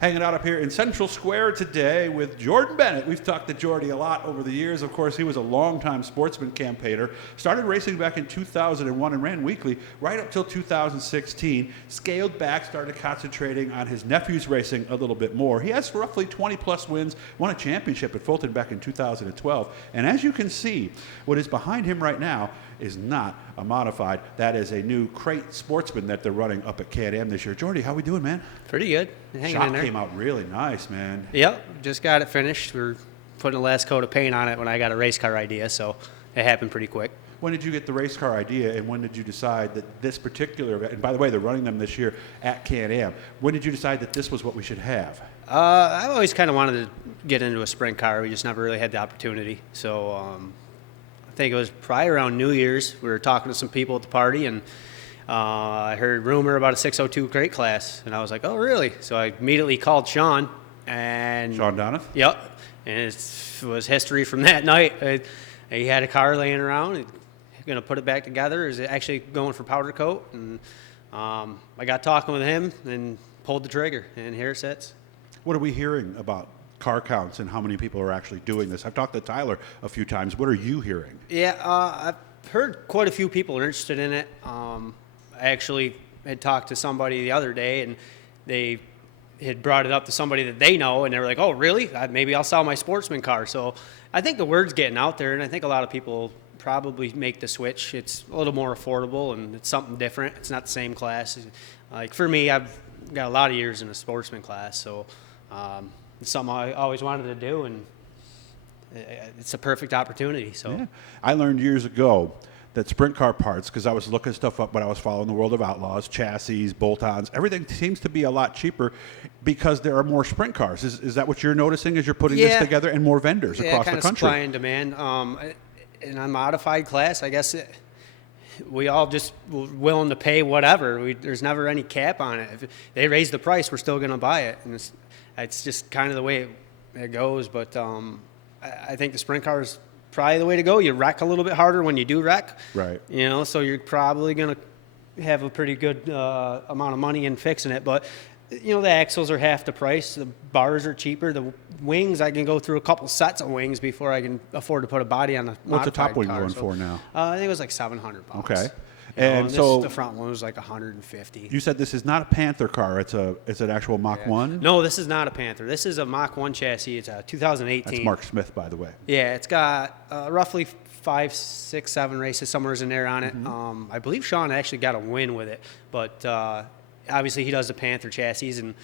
Hanging out up here in Central Square today with Jordan Bennett. We've talked to Jordy a lot over the years. Of course, he was a longtime sportsman campaigner. Started racing back in 2001 and ran weekly right up till 2016. Scaled back, started concentrating on his nephew's racing a little bit more. He has roughly 20-plus wins, won a championship at Fulton back in 2012. And as you can see, what is behind him right now is not a modified. That is a new crate sportsman that they're running up at Can Am this year. Jordy, how we doing, man? Pretty good. Hanging Shop in there. came out really nice, man. Yep, just got it finished. We're putting the last coat of paint on it when I got a race car idea, so it happened pretty quick. When did you get the race car idea, and when did you decide that this particular event, and by the way, they're running them this year at Can Am, when did you decide that this was what we should have? I've always kind of wanted to get into a sprint car. We just never really had the opportunity. So I think it was probably around New Year's. We were talking to some people at the party, and I heard rumor about a 602 crate class, and I was like, oh, really? So I immediately called Sean. And Sean Donoff? Yep. And it was history from that night. He had a car laying around. Going to put it back together. Is actually going for powder coat. And I got talking with him and pulled the trigger, and here it sits. What are we hearing about car counts and how many people are actually doing this? I've talked to Tyler a few times. What are you hearing? Yeah, I've heard quite a few people are interested in it. I actually had talked to somebody the other day, and they had brought it up to somebody that they know, and they were like, oh, really? Maybe I'll sell my sportsman car. So I think the word's getting out there, and I think a lot of people probably make the switch. It's a little more affordable, and it's something different. It's not the same class. Like for me, I've got a lot of years in a sportsman class, so it's something I always wanted to do, and it's a perfect opportunity. So yeah. I learned years ago that sprint car parts, because I was looking stuff up when I was following the World of Outlaws, chassis, bolt-ons, everything seems to be a lot cheaper because there are more sprint cars. Is that what you're noticing as you're putting this together, and more vendors across the country? Yeah, supply and demand. In a modified class, I guess we all just willing to pay whatever. There's never any cap on it. If they raise the price, we're still going to buy it. And it's just kind of the way it goes. But I think the sprint car is probably the way to go. You wreck a little bit harder when you do wreck. Right. You know, so you're probably going to have a pretty good amount of money in fixing it. But you know, the axles are half the price. The bars are cheaper. The wings, I can go through a couple sets of wings before I can afford to put a body on a modified car. What's the top wing going for now? I think it was like $700. Okay. And so the front one was like $150. You said this is not a Panther car. It's an actual Mach 1? No, this is not a Panther. This is a Mach 1 chassis. It's a 2018. That's Mark Smith, by the way. Yeah, it's got roughly 5, 6, 7 races, somewhere in there on it. Mm-hmm. I believe Sean actually got a win with it, but obviously he does the Panther chassis, and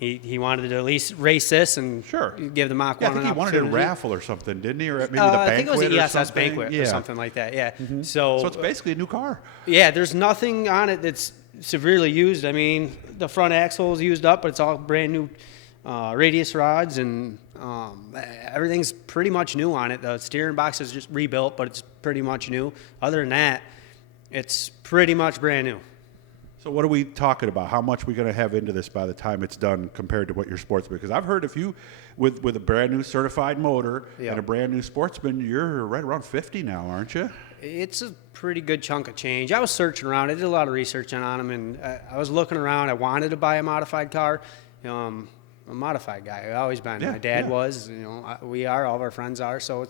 he wanted to at least race this and give the Mach 1 an opportunity. I think he wanted a raffle or something, didn't he? Or maybe the banquet. I think it was the ESS something? banquet or something like that, yeah. Mm-hmm. So it's basically a new car. Yeah, there's nothing on it that's severely used. I mean, the front axle is used up, but it's all brand new radius rods, and everything's pretty much new on it. The steering box is just rebuilt, but it's pretty much new. Other than that, it's pretty much brand new. So what are we talking about? How much are we going to have into this by the time it's done compared to what your sportsman? Because I've heard if you, with a brand new certified motor and a brand new sportsman, you're right around 50 now, aren't you? It's a pretty good chunk of change. I was searching around. I did a lot of research on them, and I was looking around. I wanted to buy a modified car. You know, I'm a modified guy. I've always been. My dad was. You know, we are. All of our friends are. So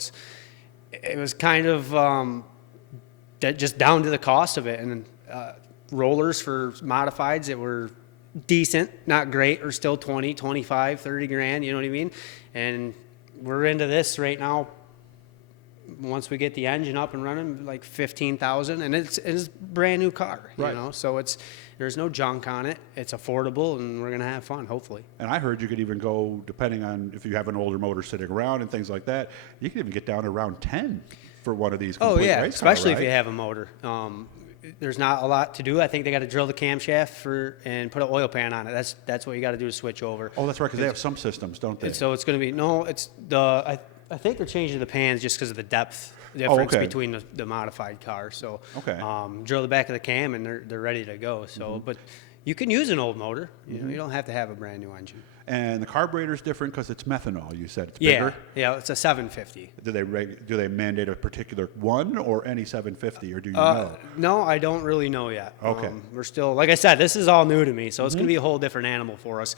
it was kind of just down to the cost of it, and rollers for modifieds that were decent, not great, are still 20, 25, 30 grand, you know what I mean? And we're into this right now. Once we get the engine up and running, like 15,000, and it's a brand new car, you know? So there's no junk on it. It's affordable, and we're going to have fun, hopefully. And I heard you could even go, depending on if you have an older motor sitting around and things like that, you can even get down to around 10 for one of these complete race especially car, if you have a motor. There's not a lot to do. I think they got to drill the camshaft and put an oil pan on it. That's what you got to do to switch over. Oh, that's right, because they have some systems, don't they? So it's going to be I think they're changing the pans just because of the depth difference between the modified car. So drill the back of the cam, and they're ready to go. So, but you can use an old motor. You know, you don't have to have a brand new engine. And the carburetor is different because it's methanol. You said it's bigger. Yeah, it's a 750. Do they mandate a particular one or any 750, or do you know? No, I don't really know yet. Okay. We're still, like I said, this is all new to me, so it's going to be a whole different animal for us.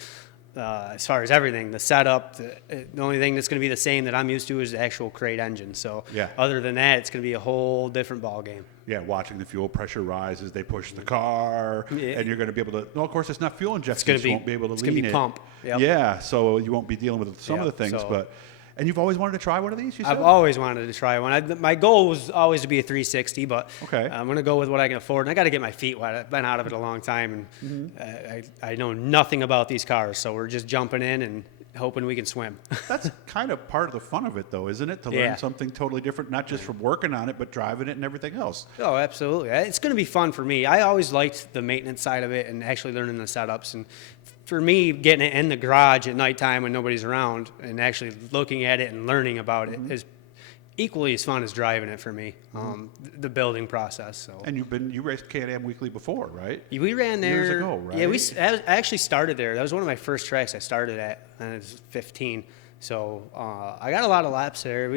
as far as everything, the setup, the only thing that's going to be the same that I'm used to is the actual crate engine. So Yeah. other than that, it's going to be a whole different ball game. Yeah, watching the fuel pressure rise as they push the car, Yeah. and you're going to be able to. Well, of course, it's not fuel injection, gonna so you be- won't be able to it's lean gonna be it. pump. Yep. Yeah, so you won't be dealing with some of the Yep, things. so- And you've always wanted to try one of these. You said. I've always wanted to try one. My goal was always to be a 360, but Okay. I'm going to go with what I can afford. And I got to get my feet wet. I've been out of it a long time, and I know nothing about these cars, so we're just jumping in and hoping we can swim. That's kind of part of the fun of it, though, isn't it? To learn Yeah. something totally different, not just from working on it, but driving it and everything else. Oh, absolutely. It's going to be fun for me. I always liked the maintenance side of it and actually learning the setups. And for me, getting it in the garage at nighttime when nobody's around and actually looking at it and learning about it is equally as fun as driving it for me, the building process. So. And you raced Can Am Weekly before, right? We ran there Years ago, right? Yeah, I actually started there. That was one of my first tracks I started at, and I was 15. So I got a lot of laps there.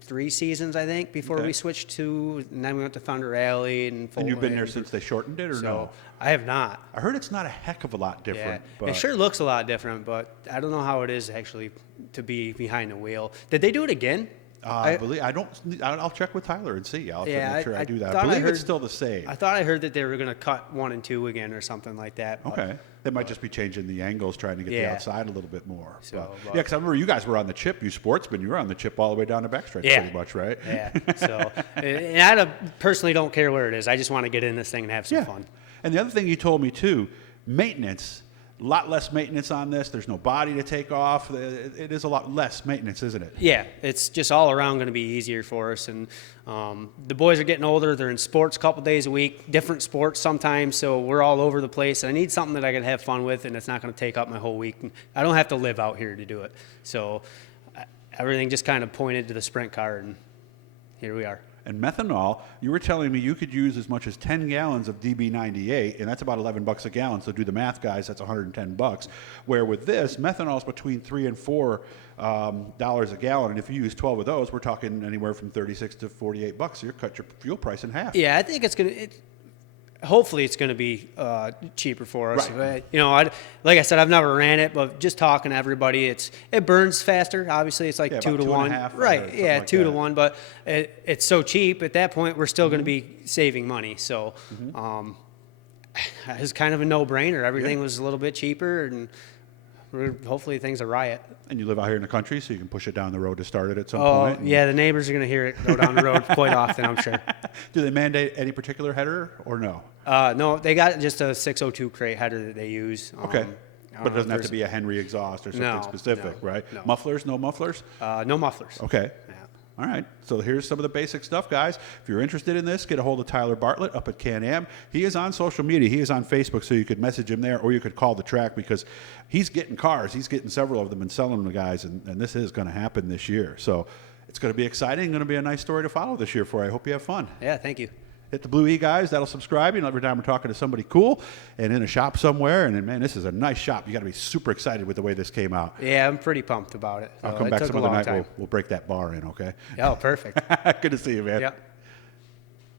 3 seasons, I think, before Okay. we switched to, and then we went to Thunder Alley and. And you've been there Fulton. since they shortened it, or So no? I have not. I heard it's not a heck of a lot different. Yeah, But it sure looks a lot different, but I don't know how it is actually to be behind the wheel. Did they do it again? I believe I don't. I'll check with Tyler and see. I'll have to make sure I do that. I thought believe heard- it's still the same. I thought I heard that they were going to cut 1 and 2 again or something like that. but- Okay. They might just be changing the angles, trying to get the Yeah. outside a little bit more. So, But- but- yeah, because I remember you guys were on the chip, you sportsmen. You were on the chip all the way down the backstretch Yeah. pretty much, right? Yeah. So, and I personally don't care where it is. I just want to get in this thing and have some Yeah. fun. And the other thing you told me, too, maintenance. A lot less maintenance on this. There's no body to take off. It is a lot less maintenance, isn't it? Yeah, it's just all around going to be easier for us. And the boys are getting older. They're in sports a couple days a week, different sports sometimes. So we're all over the place. I need something that I can have fun with, and it's not going to take up my whole week. I don't have to live out here to do it. So everything just kind of pointed to the sprint car, and here we are. And methanol, you were telling me you could use as much as 10 gallons of DB98, and that's about $11 a gallon. So do the math, guys. That's $110. Where with this, methanol is between $3 and $4 dollars a gallon, and if you use 12 of those, we're talking anywhere from $36 to $48. So you cut your fuel price in half. Yeah, I think it's going to. Hopefully, it's going to be cheaper for us. Right. You know, like I said, I've never ran it, but just talking to everybody, it burns faster. Obviously, it's like Yeah, 2 about to 1. 2.5, Right? something Yeah, like 2 to that. 1. But it's so cheap. At that point, we're still going to be saving money. So, it's kind of a no-brainer. Everything was a little bit cheaper, and hopefully things are riot. And you live out here in the country, so you can push it down the road to start it at some Oh, point. yeah, the neighbors are going to hear it go down the road quite often, I'm sure. Do they mandate any particular header or no? No, they got just a 602 crate header that they use. Okay. I But don't it doesn't know have if to be a Henry exhaust or something No, specific, no, right? no. Mufflers? No mufflers? No mufflers. Okay. Yeah. All right. So here's some of the basic stuff, guys. If you're interested in this, get a hold of Tyler Bartlett up at Can Am. He is on social media. He is on Facebook, so you could message him there, or you could call the track because he's getting cars. He's getting several of them and selling them to guys, and this is going to happen this year. So it's going to be exciting. Going to be a nice story to follow this year for you. I hope you have fun. Yeah, thank you. Hit the Blue E, guys. That'll subscribe. You know, every time we're talking to somebody cool and in a shop somewhere. And, man, this is a nice shop. You got to be super excited with the way this came out. Yeah, I'm pretty pumped about it. I'll So come it back took some a other long night. time. We'll break that bar in, okay? Oh, perfect. Good to see you, man. Yep.